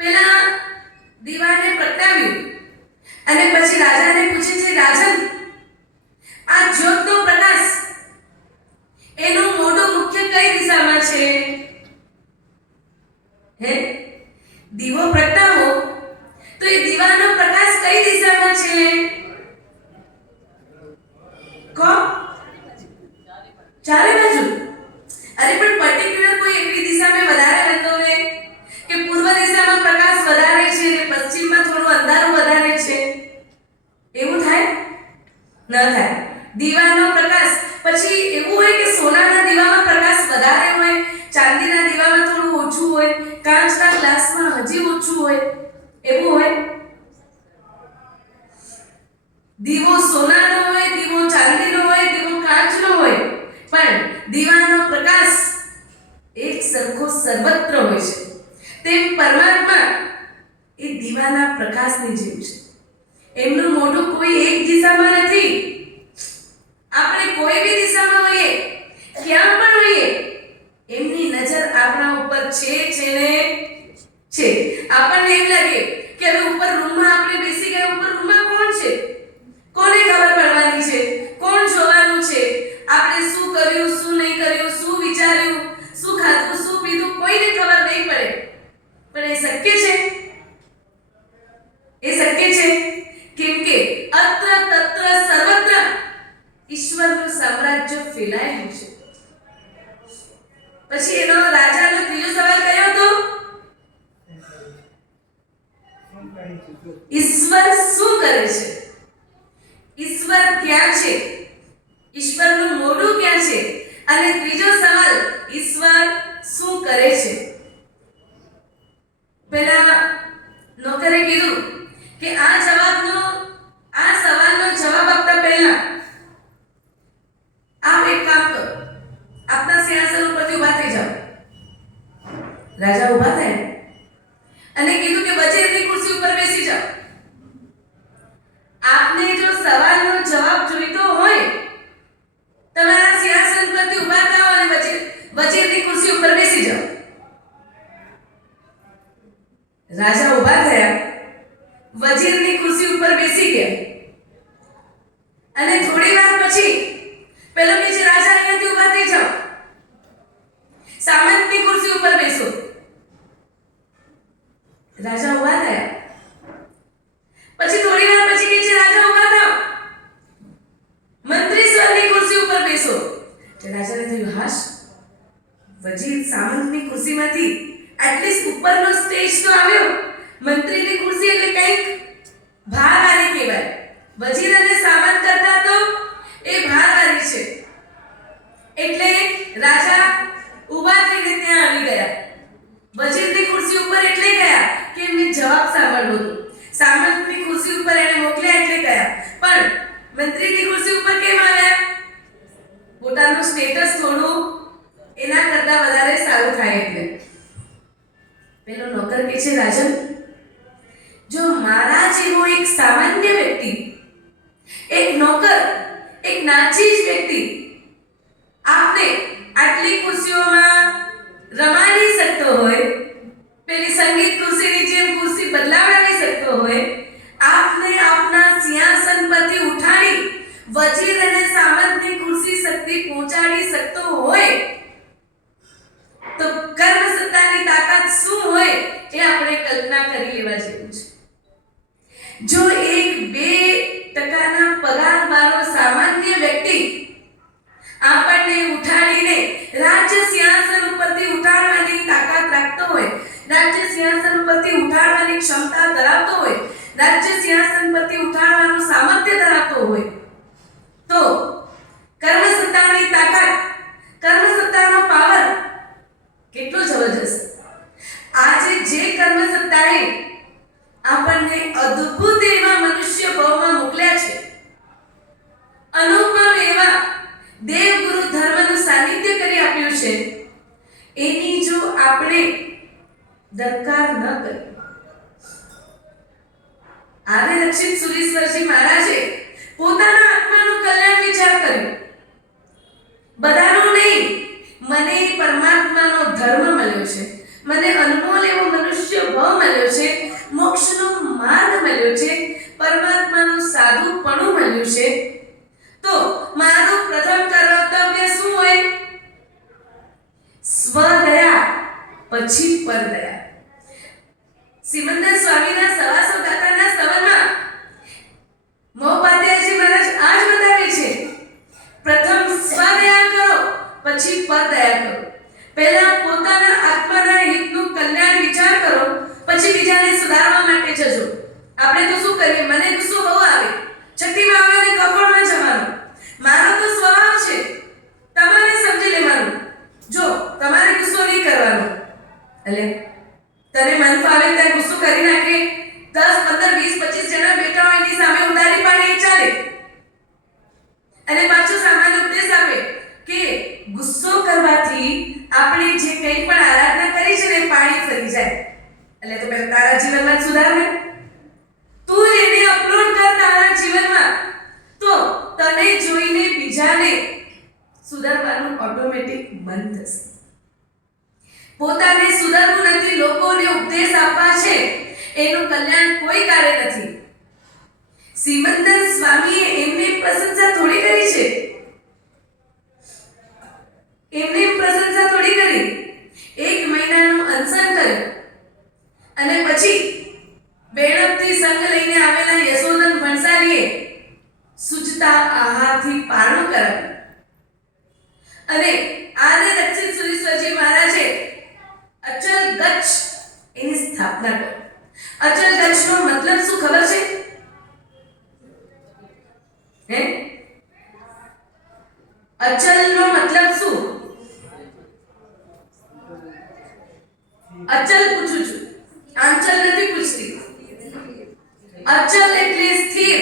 પેલા દીવાને પ્રગટાવ્યું અને પછી રાજાને પૂછે છે, રાજન, આ જ્યોતનો પ્રકાશ એનું મોઢું મુખ્ય કઈ દિશામાં છે? હે, દીવો પ્રગટાવો તો એ દીવાનો પ્રકાશ કઈ દિશામાં છે? કો ચારે બાજુ. અરે પણ પર્ટિક્યુલર કોઈ એવી દિશામાં વધારે લંગોવે કે પૂર્વ દિશામાં પ્રકાશ વધારે છે અને પશ્ચિમમાં થોડું અંધારું વધારે છે, એવું થાય? ન થાય. દીવાનો પ્રકાશ પછી એવું હોય કે સોનાના દીવામાં પ્રકાશ વધારે હોય, ચાંદીના દીવામાં થોડું ઓછું હોય, કાચના ગ્લાસમાં હજી ઓછું હોય, એવું હોય? દીવો સોનાનો હોય, દીવો ચાંદીનો હોય, દીવો કાચનો હોય, પણ દીવાનો પ્રકાશ એક સરખો સર્વત્ર હોય છે. તેમ પરમાત્મા એ દીવાના પ્રકાશની જેમ છે. એમનું મોઢું કોઈ એક દિશામાં નથી. આપણે કોઈ બી દિશામાં હોઈએ, ક્યાં પણ હોઈએ, એમની નજર આપણા ઉપર છે ને છે. આપણને એમ લાગે કે હવે ઉપર રૂમમાં આપણે બેસી ગયા, ઉપર રૂમમાં કોણ છે? કોને ખબર પડવાની છે? કોણ જોવાનું છે? આપણે શું કર્યું, શું નહીં કર્યું, શું વિચાર્યું, શું ખાધું, શું પીધું, કોઈને ખબર નહીં પડે. પણ એ શક્ય છે? ઈશ્વર શું કરે છે? ઈશ્વર ક્યાં છે? ઈશ્વરનું મોઢું ક્યાં છે? અને ત્રીજો સવાલ, ઈશ્વર શું કરે છે? પેલા નોકરે કીધું કે આ સવાલનો જવાબ આપતા પહેલા આપ એક કામ કરો, આપના સિંહાસન ઉપરથી ઊભા થઈ જાઓ. રાજા ઊભા થયા અને કીધું કે વજીરની ખુરશી ઉપર બેસી જાઓ. આપને જો સવાલનો જવાબ જોઈતો હોય, તમારા સિંહાસન પરથી ઊભા થાઓ અને વજીરની ખુરશી ઉપર બેસી જાઓ. રાજા ઊભા થયા, વજીરની ખુરશી ઉપર બેસી ગયા અને થોડી વાર પછી પેલો કે છે, રાજા અહીંયાથી ઊભા થઈ જાઓ, સામંતની ખુરશી ઉપર બેસો. રાજા ઊભા થયા, પછી થોડી વાર પછી કે છે, રાજા ઊભા થાઓ, મંત્રી સ્વરની ખુરશી ઉપર બેસો. રાજાને થયું, હાશ, વજીર સામંતની ખુરશીમાંથી એટલીસ્ટ ઉપરનો સ્ટેજ તો આવ્યો. મંત્રીની ખુરશી એટલે કંઈક ભારવાળી કહેવાય. વજીર અને સામંત કરતા તો એ ભારવાળી છે. એટલે રાજા ઊભા થઈને ત્યાં આવી ગયા. વજીરની ખુરશી ઉપર એટલે ગયા કે એમને જવાબ સાંભળવો હતો. સામંતની ખુરશી ઉપર એને મોકલ્યા એટલે ગયા. પણ મંત્રીની ખુરશી ઉપર કેમ આવ્યા? પોતાનું સ્ટેટસ થોડું એના કરતા વધારે સારું થાય એટલે. પેલો નોકર કે છે, રાજન, જો મારા જેવો એક સામાન્ય વ્યક્તિ, એક નોકર, એક નાચીજ વ્યક્તિ આપને આટલી ખુરશીઓમાં રમાડી શકતો હોય, પેલી સંગીત ખુરશીની જેમ ખુરશી બદલાવડાવી શકતો હોય, આપને આપના સિંહાસન પરથી ઉઠાડી વજીર અને સામંતની ખુરશી શક્તિ પહોંચાડી શકતો હોય, તો કર્મસત્તાની તાકાત શું હોય એ આપણે કલ્પના કરી લેવા જેવું છે. જો એક 2% પગારવાળો સામાન્ય વ્યક્તિ આપણને ઉઠાડીને રાજ્ય સિંહાસન ઉપરથી ઉઠાડવાની તાકાત રાખતો હોય, રાજ્ય સિંહાસન ઉપરથી ઉઠાડવાની ક્ષમતા ધરાવતો હોય, રાજ્ય સિંહાસન પરથી ઉઠાડવાનું સામર્થ્ય ધરાવતો હોય, તો કર્મસત્તાની તાકાત, કર્મસત્તાનો પાવર કેટલો જબરજસ્ત. આજે જે કર્મસત્તાએ આપણને અદ્ભુત એવા મનુષ્ય ભાવમાં મોકલ્યા છે, અનુપમ એવા દેવગુરુ ધર્મનું સાનિધ્ય કરી આપ્યું છે, એની જો આપણે દરકાર ન કરીએ. આર્ય રક્ષિત સુરીશ્વરજી મહારાજે પોતાના આત્માનું કલ્યાણ વિચાર કર્યું. બધાનું નહીં, મને પરમાત્માનો ધર્મ મળ્યો છે, મને અનમોલ એવો મનુષ્ય ભાવ મળ્યો છે, મોક્ષનો માર્ગ મળ્યો છે, પરમાત્માનું સાધુપણું મળ્યું છે, તો મારું પ્રથમ કર્તવ્ય શું હોય? સ્વદયા પછી પરદયા. સિમંદર સ્વામીના સવાસો ગાથાના સ્તવનમાં મહોપાધ્યાયજી મહારાજ આ જ બતાવે છે, પ્રથમ સ્વદયા કરો પછી પરદયા કરો. પહેલા પોતાના આત્માના હિતનું કલ્યાણ વિચાર કરો, પછી બીજાને સુધારવા માટે જજો. આપણે તો શું કરીએ? મને ગુસ્સો બહુ આવે, છઠ્ઠીમાં આવે અને કફોળમાં જવાનું. મારો તો સ્વભાવ છે, તમારે સમજી લેવાનું. જો તમારે ગુસ્સો નહીં કરવાનો, એટલે તને મન ફાવે ત્યાં ગુસ્સો કરી નાખે, 10, 15, 20, 25 જણા બેઠા હોય એની સામે ઉતારી પાડે એ ચાલે. અને પાછો સામાન્ય ઉપદેશ આપે કે ગુસ્સો કરવાથી આપણે જે કંઈ પણ આરાધના કરી છે ને પાણી ફરી જાય. એટલે તો પહેલા તારા જીવનમાં સુધાર ને, તું એને અપલોડ કર તારા જીવનમાં, તો તને જોઈને બીજાને સુધારવાનું ઓટોમેટિક મન થશે. પોતાને સુધારવું નથી, લોકોને ઉપદેશ આપવા છે, એનું કલ્યાણ કોઈ કાર્ય નથી. સિમંદર સ્વામીએ એમની પ્રશંસા થોડી કરી છે, એમની પ્રશંસા થોડી કરી. 1 મહિનાનું અનશન કર્યું અને પછી બેણપથી સંગ લઈને આવેલા યશોધન ભણસાલીએ સુજતા આહારથી પારણું કરાવ્યું. અને આર્ય રક્ષિત સુરીશ્વરજી મહારાજે અચલ ગચ્છ એની સ્થાપના કરી. અચલ ગચ્છ ગચ્છનો મતલબ શું ખબર છે? હે? અચલનો મતલબ શું? અચલ પૂછું છું, આંચલ નથી પૂછતી. અચલ એટલે સ્થિર,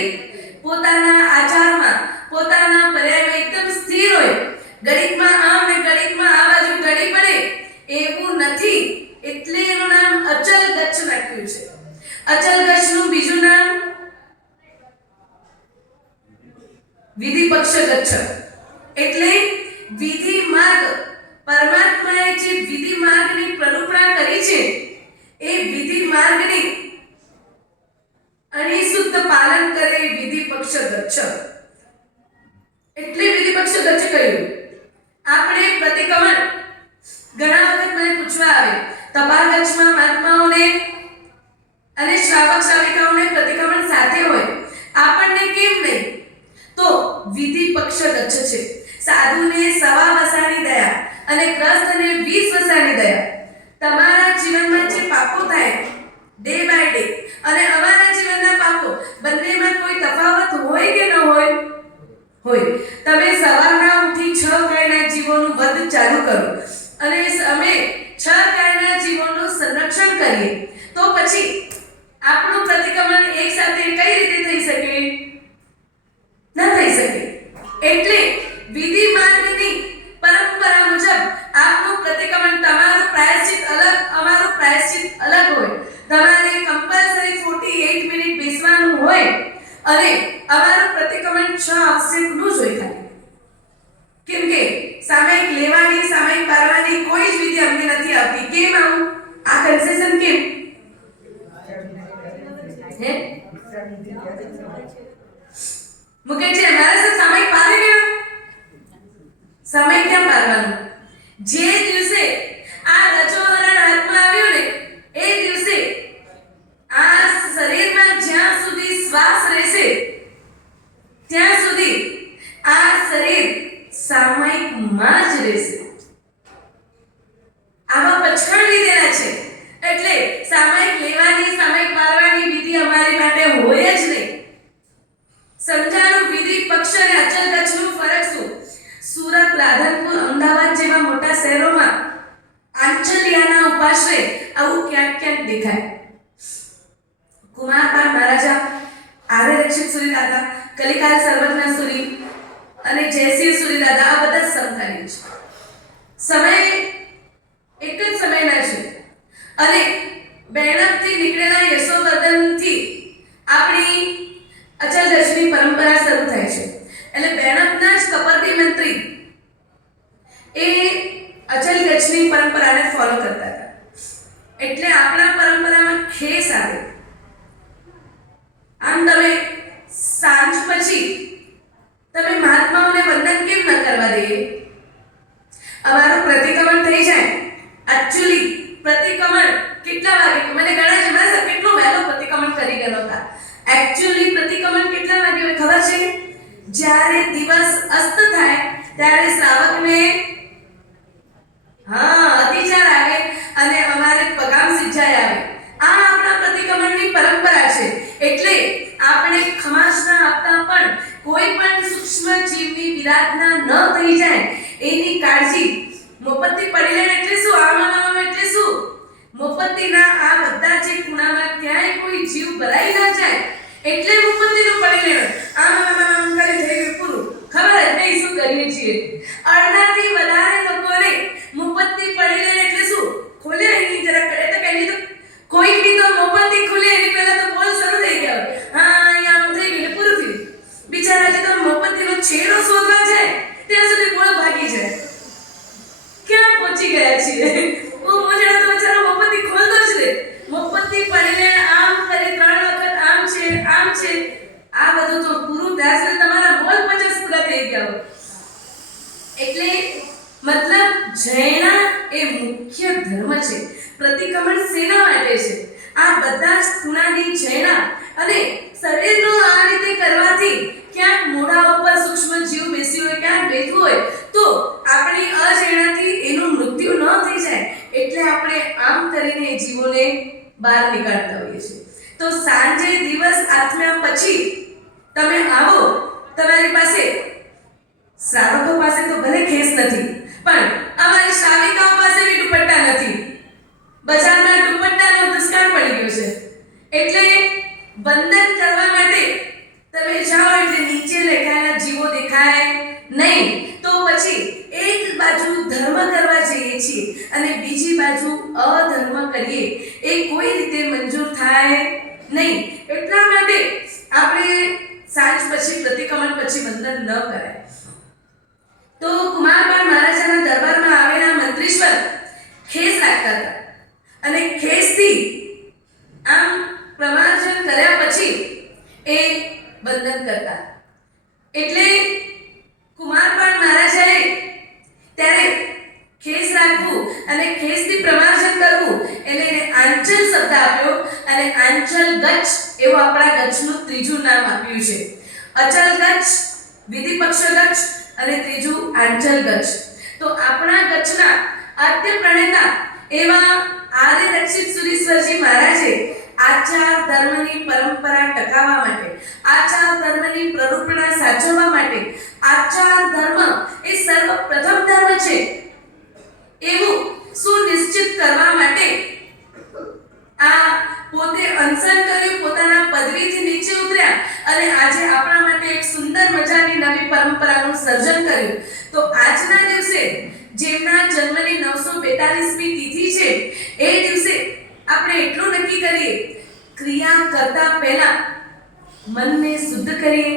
પોતાના આચારમાં, પોતાના પર્યાયમાં એકદમ સ્થિર હોય. ઘડીકમાં આમ ને ઘડીકમાં આ બાજુ ઢળી પડે એવું નથી, એટલે એનું નામ અચલ ગચ્છ રાખ્યું છે. અચલ ગચ્છનું બીજું નામ વિધિપક્ષ ગચ્છ, એટલે વિધિ માર્ગ. પરમાત્માએ જે વિધિ માર્ગની પ્રરૂપણા કરી છે એ વિધિ માર્ગની અનિશુદ્ધ પાલન કરે વિધિપક્ષ ગચ્છ, એટલે વિધિપક્ષ ગચ્છ કહ્યું. આપણે પ્રતિક્રમણ ઘણા વખત મને પૂછવા આવે, તપાલ ગચ્છમાં મહાત્માઓને અને શ્રાવક શ્રાવિકાઓને પ્રતિક્રમણ સાથે હોય, આપણને કેમ નહીં? તો વિધિપક્ષ ગચ્છ છે. સાધુને 1.25 વસાની દયા અને ગ્રસ્તને 20 વસાની દયા. તમારા જીવનમાં જે પાપો થાય ડે બાય ડે અને અમારા જીવનના પાપો, બંનેમાં કોઈ તફાવત હોય કે ન હોય? હોય. તમે સવારના ઉઠી 6 ગાયના જીવોનું વધ ચાલુ કરો અને અમે 6 ગાયના જીવોનું સંરક્ષણ કરીએ, તો પછી આપણું પ્રતિક્રમણ એક સાથે કઈ રીતે થઈ શકે? ન થઈ શકે. એટલે વિધિ માર્ગની પરંપરા મુજબ આપનું પ્રતિક્રમણ, તમારું પ્રાયશ્ચિત અલગ, અમારું પ્રાયશ્ચિત અલગ હોય. તમારે કમ્પલસરી 48 મિનિટ બેસવાનું હોય અને અમારું પ્રતિક્રમણ 6 અવસેકનું જ હોય ખાલી. કેમ કે સામયિક લેવાની, સામયિક પાડવાની કોઈ જ વિધિ અમને નથી આવતી. કેમ આવું? આ કન્સેશન કેમ? હે? મુકેશજી અમારા સાથ સામયિક પાડે કે સામયિક કેમ પાડવાનું? જે દિવસે આ રજોહરણ હાથમાં આવ્યો ને એ દિવસે આ શરીરમાં જ્યાં સુધી શ્વાસ રહેશે ત્યાં સુધી આ શરીર સામયિકમાં જ રહેશે. આવા પછાડ લીધેલા છે, એટલે સામયિક લેવાની, સામયિક પાડવાની વિધિ અમારી માટે હોય જ નહીં. સમજાણું વિધિ પક્ષ અને અચલ ગચ્છનું ફરક શું? સુરત, રાધનપુર, અમદાવાદ જેવા મોટા શહેરોમાં આંચલિયાના ઉપાશ્રય આવું ક્યાંક ક્યાંક દેખાય. કુમારપાળ મહારાજા, આર્ય રક્ષક સુરી દાદા, કલિકાલ સર્વજ્ઞ સુરી અને જયસિંહ સુરી દાદા આ બધા સમકાલીન છે. સમય એક જ સમયના છે અને બેણકથી નીકળેલા યશોવર્ધનથી આપણી અચલ ગચ્છની પરંપરા શરૂ થાય છે. એટલે બેણકના જ કપરદી મંત્રી એ અચલ ગચ્છની પરંપરાને ફોલો કરતા હતા. એટલે આપણા પરંપરામાં ખેસ આવે. આમ તમે સાંજ પછી તમે મહાત્માઓને વંદન કેમ ન કરવા દઈએ? અમારું પ્રતિક્રમણ થઈ જાય. એકચ્યુઅલી પ્રતિક્રમણ કેટલા વાગે? મને ઘણા જણા સાહેબ કેટલો વહેલો પ્રતિક્રમણ કરી ગયો હતા. એકચ્યુઅલી પ્રતિક્રમણ કેટલા વાગે હોય ખબર છે? જ્યારે દિવસ અસ્ત થાય ત્યારે શ્રાવકને અતિચાર આવે અને અમારે પગામ સિંચાઈ આવે. આ આપણા પ્રતિક્રમણની પરંપરા છે. એટલે આપણે ખમાસના આપતા પણ કોઈ પણ સૂક્ષ્મ જીવની વિરાધના ન થઈ જાય એની કાળજી. મોપત્તી પડી લે એટલે શું? આમાં એટલે શું? મોપત્તીના આ બધા જે ખૂણામાં ક્યાંય કોઈ જીવ ભરાઈ ના જાય એટલે મોપત્તીનું પડી લેવાનું. આમ કરી થઈ ગયું પૂરું. ખબર જ નહીં શું કરીએ છીએ. અડધાથી વધારે લોકોને મોપત્તી પડી લે એટલે શું? ખોલે એની જરા કરે તો કઈ તો કોઈકની તો મોપત્તી ખુલે એની પહેલા તો બોલ શરૂ થઈ ગયા હોય. અહીંયા આમ થઈ ગયું પૂરું થયું. બિચારા જે તો મોપત્તીનો છેડો શોધવા જાય ત્યાં સુધી બોલ ભાગી જાય. ક્યાં પહોંચી ગયા છીએ? ઓ મોજડા તો બિચારો મોપત્તી ખોલતો જ રે. મોપત્તી પડીને આમ કરે 3 વખત આમ છે આમ છે. આ બધું તો પૂરું ત્યાં સુધી તમારા બોલ 50 પૂરા થઈ ગયા હોય. એટલે મતલબ જૈના એ મુખ્ય ધર્મ છે. પ્રતિક્રમણ શેના માટે છે? આ બધા જ ખૂણાની જૈના અને શરીરનું આ રીતે કરવાથી ક્યાંક મોઢા ઉપર સૂક્ષ્મ જીવ બેસી હોય, ક્યાંક બેઠું હોય તો આપણી અજૈણાથી એનું મૃત્યુ ન થઈ જાય એટલે આપણે આમ કરીને જીવોને બહાર નીકાળતા હોઈએ છીએ. તો તો સાંજે દિવસ આથમ્યા પછી તમે આવો, તમારી પાસે શ્રાવકો પાસે તો ભલે ખેસ નથી, પણ અમારી શ્રાવિકાઓ પાસે બી દુપટ્ટા નથી. બજારમાં દુપટ્ટાનો દુષ્કાળ પડી ગયો છે. એટલે વંદન કરવા માટે તમે જાઓ એટલે નીચે લખાયેલા જીવો દેખાય નહીં. તો પછી એક બાજુ ધર્મ કરવા જઈએ છીએ અને બીજી બાજુ અધર્મ કરીએ, એ કોઈ રીતે મંજૂર થાય નહીં. એટલા માટે આપણે સાંજ પછી પ્રતિક્રમણ પછી વંદન ન કરાય. તો કુમારબાળ મહારાજાના દરબારમાં આવેલા મંત્રીશ્વર ખેસ રાખતા હતા અને ખેસથી આમ પ્રમાર્જન કર્યા પછી એ વંદન કરતા. એટલે કુમારબાળ મહારાજાએ ત્યારે ખેસ રાખવું અને ખેસથી પ્રમાર્જન કરવું એટલે એને આંચલ શબ્દ આપ્યો અને આંચલ ગચ્છ એવું આપણા ગચ્છનું ત્રીજું નામ આપ્યું છે. અચલ ગચ્છ, વિધિપક્ષ ગચ્છ અને ત્રીજું આંચલ ગચ્છ. તો આપણા ગચ્છના આદ્ય પ્રણેતા એવા આર્ય રક્ષિત સુરીશ્વરજી મહારાજે આચાર ધર્મની પરંપરા ટકાવવા માટે, આચાર ધર્મની પ્રરૂપણા સાચવવા માટે, આચાર ધર્મ એ સર્વપ્રથમ ધર્મ છે એવું સુનિશ્ચિત કરવા માટે આ પોતે અનશન કર્યું, પોતાના પદવીથી નીચે ઉતર્યા અને આજે આપણા માટે એક સુંદર મજાની નવી પરંપરાનું સર્જન કર્યું. તો આજના દિવસે જેમના જન્મની 942મી તિથિ છે, એ દિવસે આપણે એટલું નક્કી કરીએ, ક્રિયા કરતા પહેલા મનને શુદ્ધ કરીએ,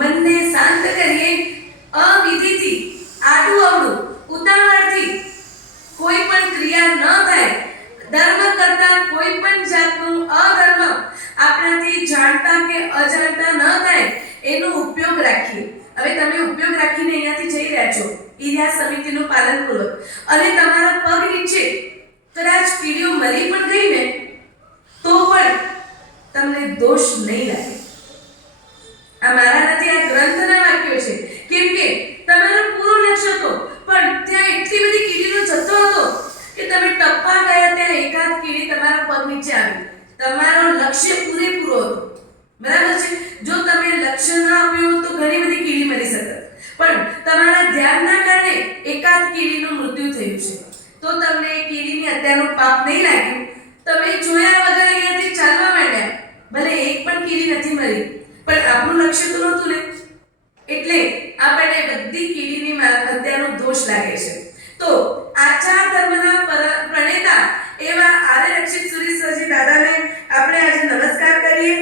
મનને શાંત કરીએ. અવિધિથી, આડું અવળું, ઉતાવળથી કોઈ પણ ક્રિયા ન થાય. ધર્મ કરતા કોઈ પણ જાતનું અધર્મ આપણાથી જાણતા કે અજાણતા ન થાય એનો ઉપયોગ રાખીએ. હવે તમે ઉપયોગ રાખીને અહીંયાથી જઈ રહ્યા છો ઈર્યા સમિતિનું પાલન પૂર્વક, અને તમારા પગ નીચે કદાચ કીડીઓ મરી પણ ગઈ ને તો પણ તમને દોષ નહીં લાગે. આ મારા નથી, આ ગ્રંથના વાક્યો છે. કેમ કે તમારો પૂરો લક્ષ્ય હતો, પણ ત્યાં એટલી બધી કીડીનો જથ્થો હતો કે તમે ટપ્પા ગયા ત્યાં એકાદ કીડી તમારા પગ નીચે આવી. તમારો લક્ષ્ય પૂરેપૂરો હતો, બરાબર છે. જો તમે લક્ષ્ય ન આપ્યું તો ઘણી બધી કીડી મરી શકત, પણ તમારા ધ્યાનના કારણે એકાદ કીડીનું મૃત્યુ થયું છે. તો તમને એ કીડીની હત્યાનું પાપ નહીં લાગ્યું. તમે જોયા વગર અહીંયાથી ચાલવા માંડ્યા, ભલે એક પણ કીડી નથી મરી, પણ આપણું લક્ષ્ય તો નહોતું ને, એટલે આપણને બધી કીડીની હત્યાનો દોષ લાગે છે. તો આચાર ધર્મના પ્રણેતા એવા આર્ય રક્ષિત સુરીશ્વરજી દાદાને આપણે આજે નમસ્કાર કરીએ.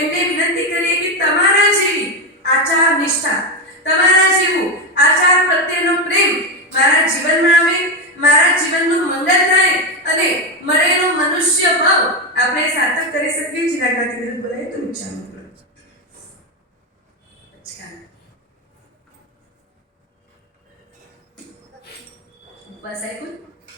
એમને વિનંતી કરીએ કે તમારા જેવી આચાર નિષ્ઠા, તમારા જેવું આચાર પ્રત્યેનો પ્રેમ મારા જીવનમાં આવે, મારા જીવનનું મંગળ થાય અને મળેલો મનુષ્ય ભાવ આપણે સાર્થક કરી શકીએ. જીનાગતિ વિરુદ્ધ બોલાય તો વિચાર બસ